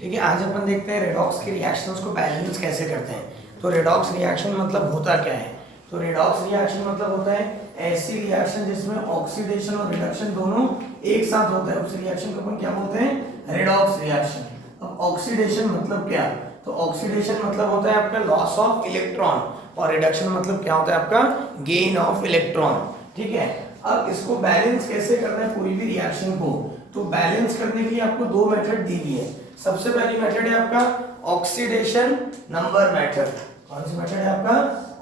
ठीक है, आज अपन देखते हैं रेडॉक्स के रिएक्शंस को बैलेंस कैसे करते हैं। तो रेडॉक्स रिएक्शन मतलब होता क्या है? तो रेडॉक्स रिएक्शन मतलब होता है ऐसी रिएक्शन जिसमें ऑक्सीडेशन और रिडक्शन दोनों एक साथ होता है, उस रिएक्शन को अपन क्या बोलते हैं? Redox reaction. अब ऑक्सीडेशन मतलब क्या? तो ऑक्सीडेशन मतलब होता है आपका लॉस ऑफ इलेक्ट्रॉन और रिडक्शन मतलब क्या होता है आपका? Gain of electron. ठीक है, अब इसको बैलेंस कैसे करना है कोई भी रिएक्शन को? तो बैलेंस करने के लिए आपको दो मेथड दी हुई है। सबसे पहली मेथड है आपका ऑक्सीडेशन नंबर मेथड। कौन सी मेथड है आपका?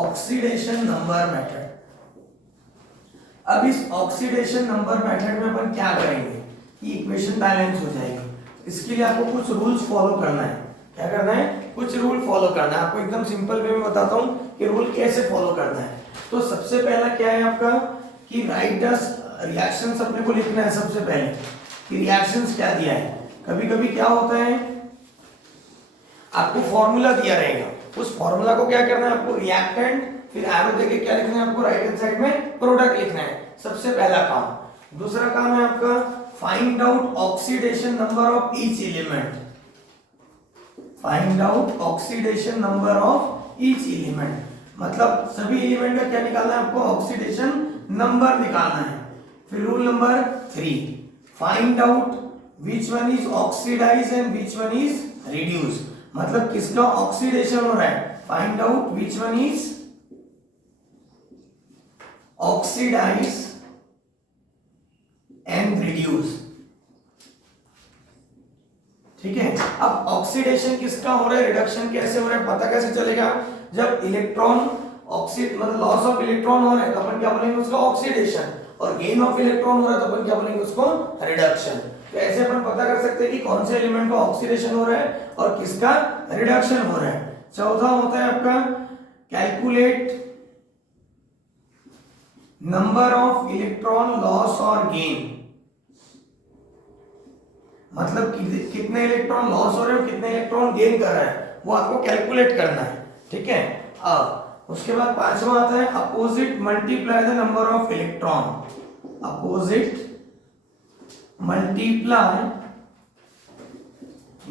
Oxidation number method. अब इस ऑक्सीडेशन नंबर मेथड में अपन क्या करेंगे कि इक्वेशन बैलेंस हो जाएगी। इसके लिए आपको कुछ रूल्स फॉलो करना है। क्या करना है? कुछ रूल फॉलो करना है। आपको एकदम सिंपल वे में बताता हूं कि रूल कैसे फॉलो करना है। तो सबसे पहला क्या है आपका कि राइट द रिएक्शंस अपने को लिखना है। सबसे पहले कि रिएक्शंस क्या दिया है। कभी कभी क्या होता है आपको फॉर्मूला दिया रहेगा, उस फॉर्मूला को क्या करना है आपको? रिएक्टेंट फिर एरो देके क्या लिखना है आपको? राइट हैंड साइड में प्रोडक्ट लिखना है। सबसे पहला काम। दूसरा काम है आपका find out oxidation number of each element. Find out oxidation number of each element मतलब सभी एलिमेंट का क्या निकालना है आपको? ऑक्सीडेशन नंबर निकालना है। फिर rule number 3 find out which one is oxidized and which one is reduced मतलब किसका ऑक्सीडेशन हो रहा है? Find out which one is oxidized and reduced। ठीक है, अब ऑक्सीडेशन किसका हो रहा है, रिडक्शन कैसे हो रहा है, पता कैसे चलेगा? जब इलेक्ट्रॉन ऑक्सीड मतलब लॉस ऑफ इलेक्ट्रॉन हो रहा है तो अपन क्या बोलेंगे उसका? ऑक्सीडेशन। और गेन ऑफ इलेक्ट्रॉन हो रहा है तो अपन क्या बोलेंगे उसको? रिडक्शन। तो ऐसे अपन पता कर सकते हैं कि कौन से एलिमेंट का ऑक्सीडेशन हो रहा है और किसका रिडक्शन हो रहा है। चौथा होता है आपका calculate number of electron loss और गेन मतलब कितने इलेक्ट्रॉन लॉस हो रहे हैं और कितने इलेक्ट्रॉन गेन कर रहा है वो आपको कैलकुलेट करना है। ठीक है, अब उसके बाद पांचवा आता है opposite multiply the number of electron. Opposite multiply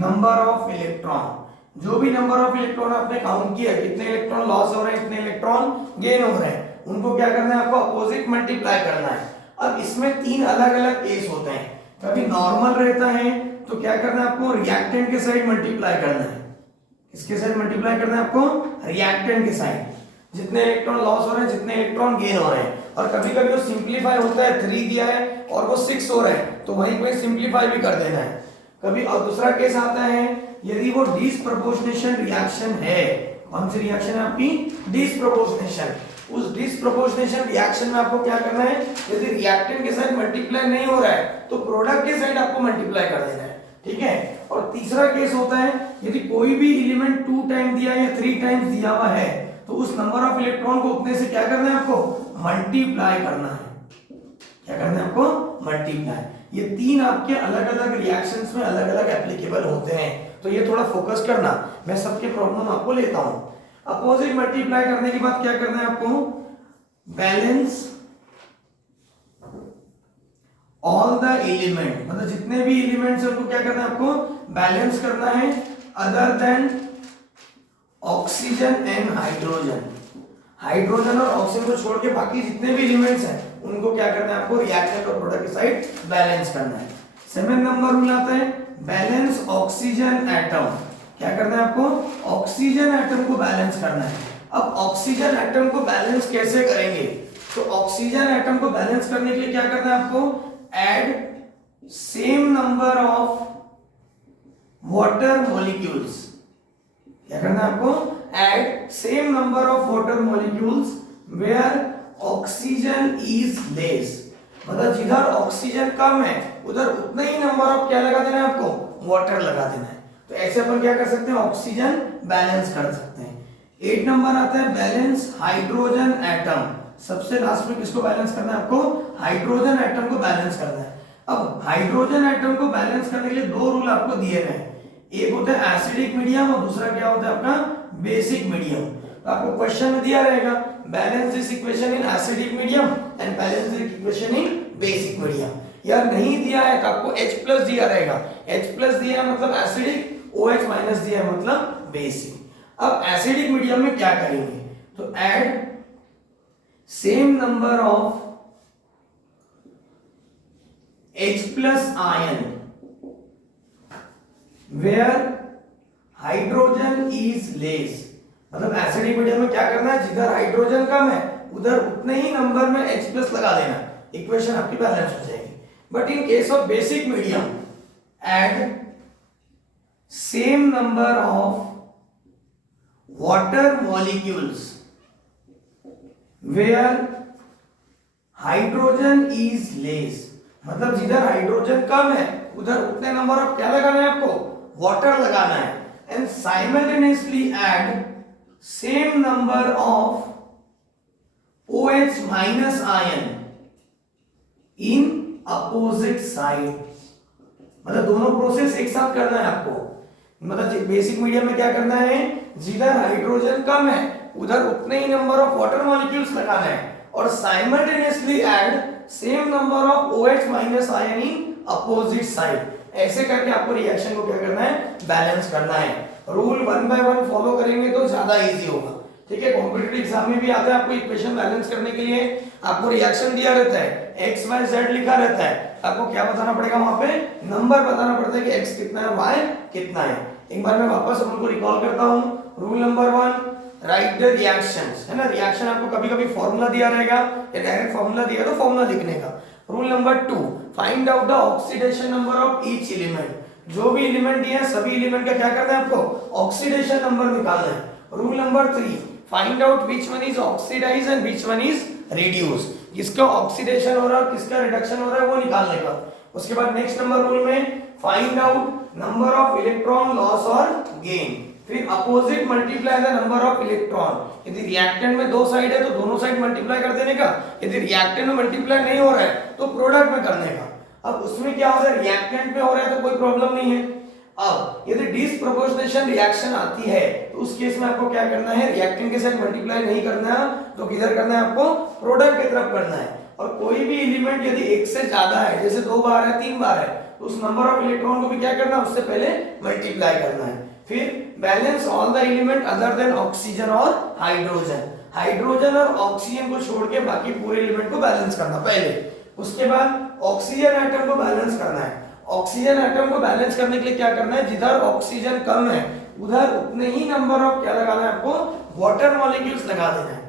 number of electron. जो भी नंबर ऑफ इलेक्ट्रॉन आपने काउंट किया कितने इलेक्ट्रॉन लॉस हो रहे हैं कितने इलेक्ट्रॉन गेन हो रहे हैं उनको क्या करना है आपको? अपोजिट मल्टीप्लाई करना है। अब इसमें तीन अलग अलग केस होते हैं। कभी नॉर्मल रहता है तो क्या करना है आपको? रिएक्टेंट के साइड मल्टीप्लाई करना है। किसके साइड मल्टीप्लाई करना है आपको? रिएक्टेंट के साइड। जितने इलेक्ट्रॉन लॉस हो रहे हैं जितने इलेक्ट्रॉन गेन हो रहे हैं। और कभी कभी वो सिंपलीफाई होता है, 3 दिया है और वो 6 हो रहे हैं तो वहीं पे सिंपलीफाई भी कर देना है कभी। और दूसरा केस आता है यदि वो डिसप्रोपोर्शनेशन रिएक्शन है। कौन सी रिएक्शन है आपकी? डिसप्रोपोर्शनेशन। उस डिसप्रोपोर्शनेशन रिएक्शन में आपको क्या करना है? यदि रिएक्टेंट के साइड मल्टीप्लाई नहीं हो रहा है तो प्रोडक्ट के साइड आपको मल्टीप्लाई कर देना है। ठीक है, और तीसरा केस होता है यदि कोई भी एलिमेंट 2 टाइम दिया या 3 टाइम्स दिया हुआ है तो उस नंबर ऑफ इलेक्ट्रॉन को उतने से क्या करना है आपको? मल्टीप्लाई करना है। क्या करना है आपको? मल्टीप्लाई। ये तीन आपके अलग अलग रिएक्शंस में अलग अलग एप्लीकेबल होते हैं तो ये थोड़ा फोकस करना। मैं सबके प्रॉब्लम आपको लेता हूं। अपोजिट मल्टीप्लाई करने के बाद क्या करना है आपको? बैलेंस ऑल द एलिमेंट मतलब जितने भी एलिमेंट्स हैं उनको क्या करना है आपको? बैलेंस करना है other than oxygen and hydrogen. Hydrogen और ऑक्सीजन को छोड़ के बाकी जितने भी एलिमेंट्स हैं उनको क्या करना है आपको? रिएक्टेंट और प्रोडक्ट की साइड बैलेंस करना है। 7 नंबर रूल आता है बैलेंस ऑक्सीजन एटम। क्या करना है आपको? ऑक्सीजन एटम को बैलेंस करना है। अब ऑक्सीजन एटम को बैलेंस कैसे करेंगे? तो ऑक्सीजन एटम को बैलेंस करने के लिए क्या करना है आपको? Add same number of water molecules. क्या करना है आपको? Add same number of water molecules where oxygen is less मतलब जिधर ऑक्सीजन कम है उधर उतना ही नंबर ऑफ क्या लगा देना है आपको? वाटर लगा देना है। तो ऐसे अपन क्या कर सकते हैं? ऑक्सीजन बैलेंस कर सकते हैं। 8 नंबर आता है बैलेंस हाइड्रोजन एटम। सबसे लास्ट में किसको बैलेंस करना है आपको? हाइड्रोजन एटम को बैलेंस करना है। अब हाइड्रोजन एटम को बैलेंस करने के लिए दो रूल आपको दिए गए हैं। एक होता है एसिडिक मीडियम और दूसरा क्या होता है आपका? Basic medium. तो आपको क्वेश्चन में दिया रहेगा balance this equation in acidic medium and balance this equation in basic medium. यार नहीं दिया है तो आपको H+ दिया रहेगा। H+ दिया मतलब एसिडिक OH माइनस दिया है मतलब बेसिक। अब एसिडिक मीडियम में क्या करेंगे, तो add same number of H plus ion where hydrogen is less. मतलब एसिडिक मीडियम में क्या करना है, जिधर हाइड्रोजन कम है उधर उतने ही नंबर में H प्लस लगा देना, इक्वेशन आपकी बैलेंस हो जाएगी। But in case of basic medium add same number of water molecules where hydrogen is less. मतलब जिधर हाइड्रोजन कम है उधर उतने नंबर ऑफ क्या लगाना है आपको, वाटर लगाना है। And simultaneously add same number of OH minus ion in opposite side. मतलब दोनों प्रोसेस एक साथ करना है आपको। मतलब बेसिक मीडियम में क्या करना है, जिधर हाइड्रोजन कम है उधर उतने ही नंबर ऑफ वाटर मॉलिक्यूल्स लगाना है और simultaneously add same number of OH minus ion in opposite side. ऐसे करके आपको रिएक्शन को क्या करना है, बैलेंस करना है। रूल 1 बाय 1 फॉलो करेंगे तो ज्यादा इजी होगा। ठीक है, कॉम्पिटिटिव एग्जाम में भी आता है आपको इक्वेशन बैलेंस करने के लिए आपको रिएक्शन दिया रहता है, x y z लिखा रहता है, आपको क्या बताना पड़ेगा, वहां पे नंबर बताना पड़ता है कि x कितना है y कितना है। एक बार मैं वापस उनको रिकॉल करता हूं। Rule number 1, right the reactions, है ना। रिएक्शन आपको कभी कभी फॉर्मूला दिया रहेगा या डायरेक्ट फॉर्मूला दिया तो फॉर्मूला लिखने का। Rule number 2, find out the oxidation number of each element. जो भी एलिमेंट दिया है सभी एलिमेंट का क्या करना है आपको, ऑक्सीडेशन नंबर निकालना है। Rule number 3, find out which one is oxidise and which one is reduce. किसका ऑक्सीडेशन हो रहा है किसका रिडक्शन हो रहा है वो निकालने का। उसके बाद नेक्स्ट नंबर रूल में find out number of electron loss और गेन। फिर opposite multiply the number of electron. यदि रिएक्टेंट में दो साइड है तो दोनों साइड मल्टीप्लाई कर देने का, यदि रिएक्टेंट में मल्टीप्लाई नहीं हो रहा है तो प्रोडक्ट में करने का। अब उसमें क्या हो रहा है, रिएक्टेंट में हो रहा है तो कोई प्रॉब्लम नहीं है। अब यदि डिसप्रोपोर्शनेशन रिएक्शन आती है तो उस केस में आपको क्या करना है, रिएक्टेंट के साथ मल्टीप्लाई नहीं करना है तो किधर करना है आपको, प्रोडक्ट की तरफ करना है। और कोई भी एलिमेंट यदि एक से ज्यादा है, जैसे 2 बार है 3 बार है, तो उस नंबर ऑफ इलेक्ट्रॉन को भी क्या करना है, उससे पहले मल्टीप्लाई करना है। फिर balance all the element other than oxygen और हाइड्रोजन। हाइड्रोजन और ऑक्सीजन को छोड़ के बाकी पूरे एलिमेंट को बैलेंस करना पहले। उसके बाद ऑक्सीजन एटम को बैलेंस करना है। ऑक्सीजन एटम को बैलेंस करने के लिए क्या करना है, जिधर ऑक्सीजन कम है उधर उतने ही नंबर ऑफ क्या लगाना है आपको, वाटर मॉलिक्यूल्स लगा देना है।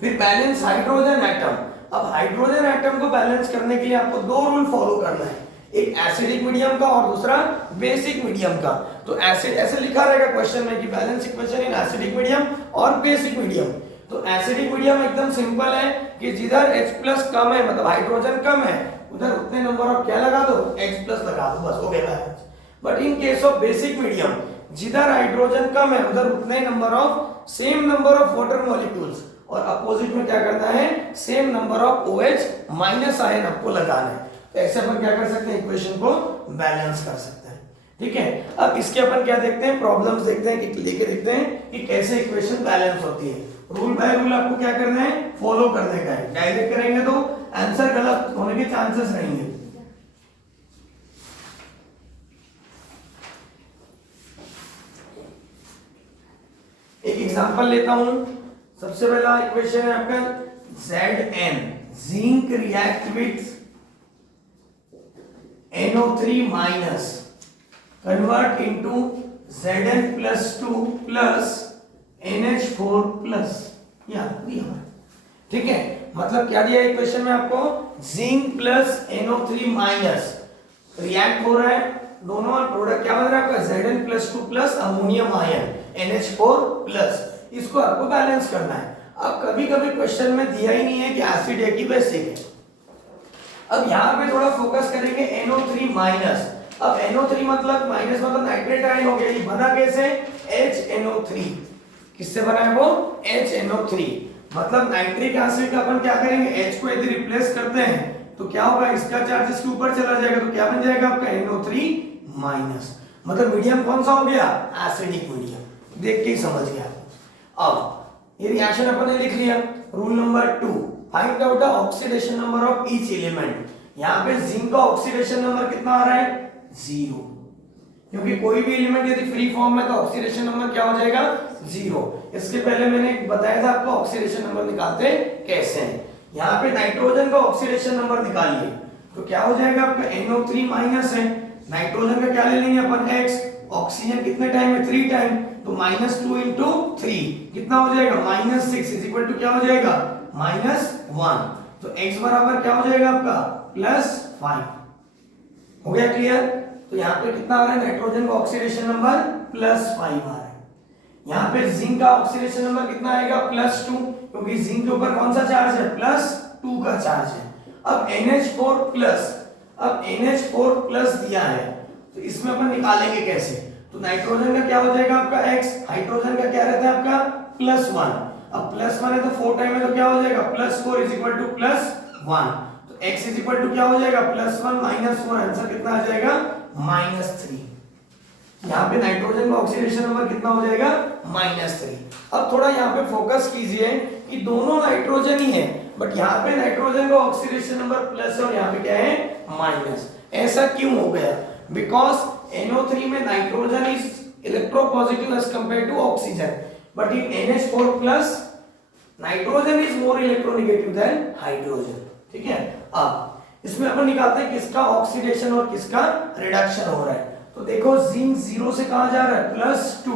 फिर बैलेंस हाइड्रोजन एटम। अब हाइड्रोजन एटम को बैलेंस करने के लिए आपको 2 रूल फॉलो करना है, एक एसिडिक मीडियम का और दूसरा बेसिक मीडियम का। तो एसिड ऐसे लिखा रहेगा क्वेश्चन में कि balance equation in acidic medium और बेसिक मीडियम। तो एसिडिक मीडियम एकदम सिंपल है कि जिधर H+ कम है मतलब हाइड्रोजन कम है उधर उतने नंबर ऑफ क्या लगा दो, H+ लगा दो, बस हो गया balance. But in case of basic medium जिधर हाइड्रोजन कम है उधर उतने number of same number of water molecules और अपोजिट में क्या करना है, same number of OH minus ion आपको लगाना है। तो ऐसे अपन क्या कर सकते हैं, इक्वेशन को बैलेंस कर सकते हैं। ठीक है, अब इसके अपन क्या देखते हैं, प्रॉब्लम्स देखते हैं कि लेके देखते हैं कि कैसे इक्वेशन बैलेंस होती है। रूल बाय रूल आपको क्या करना है, फॉलो करने का है। डायरेक्ट करेंगे तो आंसर गलत होने के चांसेस रहेंगे। एक एग्जांपल लेता हूं। सबसे पहला इक्वेशन है आपका Zn, zinc react with NO3 minus convert into Zn+2 plus NH4 plus. ठीक है, मतलब क्या दिया इक्वेशन में आपको, zinc plus NO3 minus react हो रहा है, दोनों प्रोडक्ट क्या बन रहा है आपका, Zn+2 plus ammonium ion NH4 plus. इसको आपको बैलेंस करना है। अब कभी कभी क्वेश्चन में दिया ही नहीं है कि एसिड है कि बेसिक है। अब यहाँ पे थोड़ा फोकस करेंगे NO3 माइनस। अब NO3 मतलब माइनस मतलब नाइट्रेट आयन हो गया, ये बना कैसे, HNO3। किससे बना है वो, HNO3। मतलब नाइट्रिक एसिड का अपन क्या करेंगे, H को यदि रिप्लेस करते हैं तो क्या होगा, इसका चार्ज इसके ऊपर चला जाएगा तो क्या बन जाएगा आपका NO3 माइनस। मतलब मीडियम कौन सा हो गया, एसिडिक मीडियम। देख के ही समझ गया। अब ये रिएक्शन अपन ने लिख लिया। Rule number 2, find out the oxidation number of each element. यहाँ पे जिंक का ऑक्सीडेशन नंबर कितना आ रहा है, 0। क्योंकि कोई भी एलिमेंट यदि फ्री फॉर्म में तो ऑक्सीडेशन नंबर क्या हो जाएगा 0। इसके पहले मैंने बताया था आपको ऑक्सीडेशन नंबर निकालते कैसे हैं। यहाँ पे नाइट्रोजन का ऑक्सीडेशन नंबर निकालिए तो क्या हो जाएगा आपका NO3 माइनस है, नाइट्रोजन का क्या ले लेंगे अपन x, ऑक्सीजन कितने टाइम है 3 टाइम, तो -2 इंटू 3 कितना हो जाएगा -6 इज इक्वल टू क्या हो जाएगा -1। तो x बराबर क्या हो जाएगा आपका +5। हो गया क्लियर। तो यहाँ पे कितना आ रहा है नाइट्रोजन का ऑक्सीडेशन नंबर +5 आ रहा है। यहाँ पे जिंक का ऑक्सीडेशन नंबर कितना आएगा +2, क्योंकि जिंक के ऊपर कौन सा चार्ज है +2 का चार्ज है। अब NH4+ दिया है तो इसमें अपन निकालेंगे कैसे, तो नाइट्रोजन का क्या हो जाएगा आपका x, हाइड्रोजन का क्या रहता है आपका +1। अब +1 है तो 4 टाइम है तो क्या हो जाएगा +4 इज इक्वल टू +1। तो x इज इक्वल टू क्या हो जाएगा +1 -4, आंसर कितना आ जाएगा -3। यहाँ पे नाइट्रोजन का ऑक्सीडेशन नंबर कितना हो जाएगा -3। अब थोड़ा यहाँ पे फोकस कीजिए कि दोनों नाइट्रोजन ही है, बट यहाँ पे नाइट्रोजन का ऑक्सीडेशन नंबर प्लस और यहाँ पे क्या है माइनस। ऐसा क्यों हो गया, बिकॉज NO3 में nitrogen is electropositive as compare to oxygen, but in NH4+ nitrogen is more electronegative than hydrogen. ठीक है, अब इसमें अपन निकालते हैं किसका ऑक्सीडेशन और किसका रिडक्शन हो रहा है। तो देखो जिंक 0 से कहां जा रहा है +2,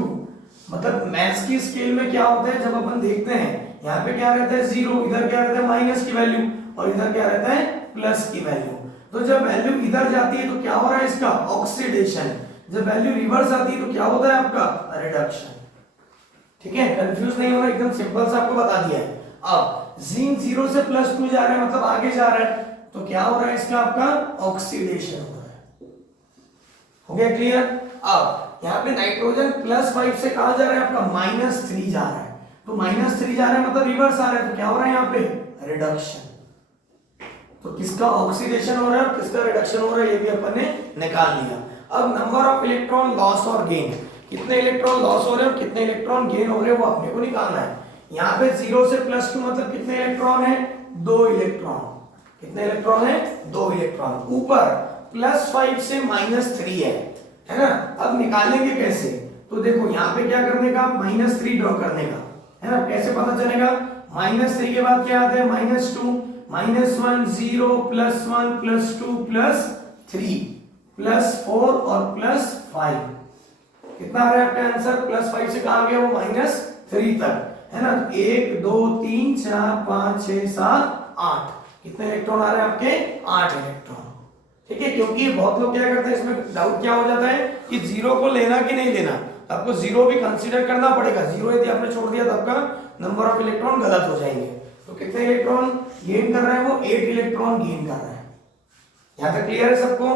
मतलब मैथ्स की स्केल में क्या होता है जब अपन देखते हैं यहाँ पे क्या रहता है 0, इधर क्या रहता है माइनस की वैल्यू और इधर क्या रहता है प्लस की वैल्यू। तो जब वैल्यू इधर जाती है तो क्या हो रहा है इसका ऑक्सीडेशन, जब वैल्यू रिवर्स आती है तो क्या होता है आपका रिडक्शन। ठीक है, कंफ्यूज नहीं होना, एकदम सिंपल सा आपको बता दिया है। अब जिंक 0 से +2 जा रहा है मतलब आगे जा रहा है, तो क्या हो रहा है इसका आपका ऑक्सीडेशन हो रहा है। हो गया क्लियर। अब यहाँ पे नाइट्रोजन +5 से कहा जा रहा है आपका -3 जा रहा है, तो -3 जा रहा है मतलब रिवर्स आ रहा है, तो क्या हो रहा है यहाँ पे रिडक्शन। तो किसका ऑक्सीडेशन हो रहा है और किसका रिडक्शन हो रहा है ये भी अपन ने निकाल लिया। अब नंबर ऑफ इलेक्ट्रॉन लॉस और गेन, कितने इलेक्ट्रॉन लॉस हो रहे हैं और कितने इलेक्ट्रॉन गेन हो रहे हैं वो अपने को निकालना है। यहाँ पे 0 से +2 मतलब कितने इलेक्ट्रॉन है 2 इलेक्ट्रॉन, कितने इलेक्ट्रॉन है 2 इलेक्ट्रॉन। ऊपर +5 से -3 है ना। अब निकालेंगे कैसे, तो देखो यहाँ पे क्या करने का -3 ड्रॉ करने का है ना। कैसे पता चलेगा, -3 के बाद क्या आता है -2, -1 0 +1 +2 +3 +4 और +5, कितना आ रहा है आपका आंसर +5 से कहां गया वो -3 तक है ना। 1 2 3 4 5 6 7 8, कितने इलेक्ट्रॉन आ रहे हैं आपके 8 इलेक्ट्रॉन। ठीक है, क्योंकि बहुत लोग क्या करते हैं इसमें डाउट क्या हो जाता है कि 0 को लेना कि नहीं लेना, आपको 0 भी कंसीडर करना पड़ेगा। 0 यदि आपने छोड़ दिया तो आपका नंबर ऑफ इलेक्ट्रॉन गलत हो जाएंगे। तो कितने इलेक्ट्रॉन गेन कर रहा है वो 8 इलेक्ट्रॉन गेन कर रहा है। यहां तक क्लियर है सबको।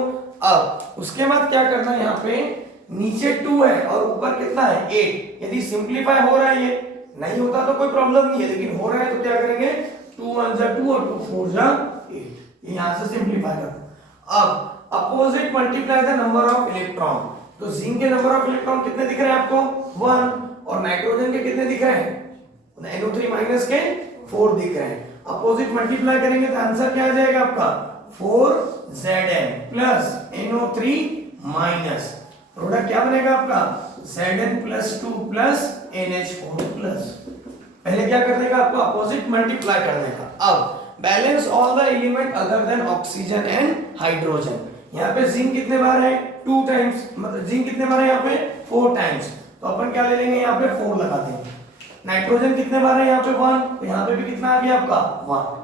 अब उसके बाद क्या करना है, यहाँ पे नीचे 2 है और ऊपर कितना है 8। यदि सिंप्लीफाई हो रहा है, ये नहीं होता तो कोई प्रॉब्लम नहीं है, लेकिन हो रहा है तो क्या करेंगे 2 1 जा 2 और 2 4 जा 8, ये यहां से सिंप्लीफाई करना। अब opposite multiply the number of electron, तो जिंक के नंबर ऑफ इलेक्ट्रॉन कितने दिख रहे हैं आपको 1 और नाइट्रोजन के कितने दिख रहे हैं NO3 माइनस के 4 दिख रहे हैं। अपोजिट मल्टीप्लाई करेंगे तो आंसर क्या आ जाएगा आपका 4Zn plus NO3 minus, product क्या बनेगा आपका Zn+2 प्लस NH4 प्लस। पहले क्या करने का आपको अपोजिट मल्टीप्लाई करने का। अब balance all the element other than oxygen and hydrogen. यहाँ पे जिंक कितने बार है 2 टाइम्स, मतलब जिंक कितने बार है यहाँ पे 4 टाइम्स, तो अपन क्या ले लेंगे यहाँ पे 4 लगा देंगे। नाइट्रोजन कितने बार है यहाँ पे 1, तो यहाँ पे भी कितना आ गया आपका 1।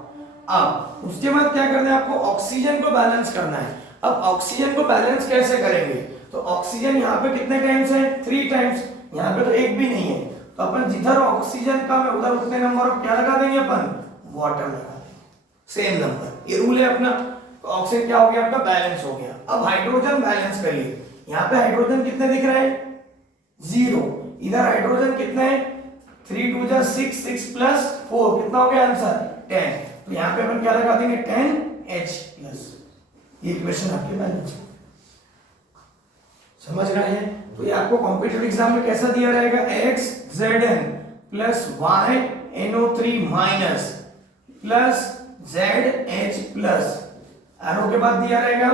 अब उसके बाद क्या करना है आपको ऑक्सीजन को बैलेंस करना है। अब ऑक्सीजन को बैलेंस कैसे करेंगे, तो ऑक्सीजन यहाँ पे कितने टाइम्स है 3 टाइम्स, यहाँ पे तो एक भी नहीं है, तो अपन जिधर ऑक्सीजन कम है उधर उतने नंबर ऑफ क्या लगा देंगे अपन वाटर लगा देंगे, सेम नंबर। ये रूल है अपना। तो ऑक्सीजन क्या हो गया आपका बैलेंस हो गया। अब हाइड्रोजन बैलेंस करिए, यहाँ पे हाइड्रोजन कितने दिख रहे हैं 0, इधर हाइड्रोजन कितने हैं 3 2 जा 6 6 प्लस 4 कितना हो गया आंसर 10, तो यहाँ पे अपन क्या लगा देंगे 10H+। ये इक्वेशन आपके बैलेंस समझ रहे हैं। तो ये आपको कॉम्पिटिटिव एग्जाम में कैसा दिया रहेगा XZn plus Y NO3 minus plus ZH plus, arrow के बाद दिया रहेगा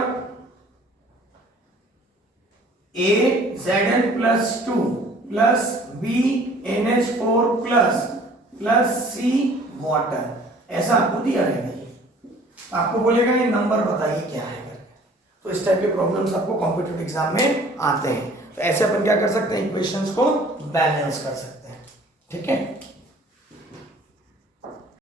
AZN+2 plus BNH4 plus C water, ऐसा आपको दिया रहेगा। ये आपको बोलेगा ये नंबर बताइए क्या है करके। तो इस टाइप के प्रॉब्लम्स आपको कॉम्पिटिटिव एग्जाम में आते हैं। तो ऐसे अपन क्या कर सकते हैं, इक्वेशंस को बैलेंस कर सकते हैं। ठीक है।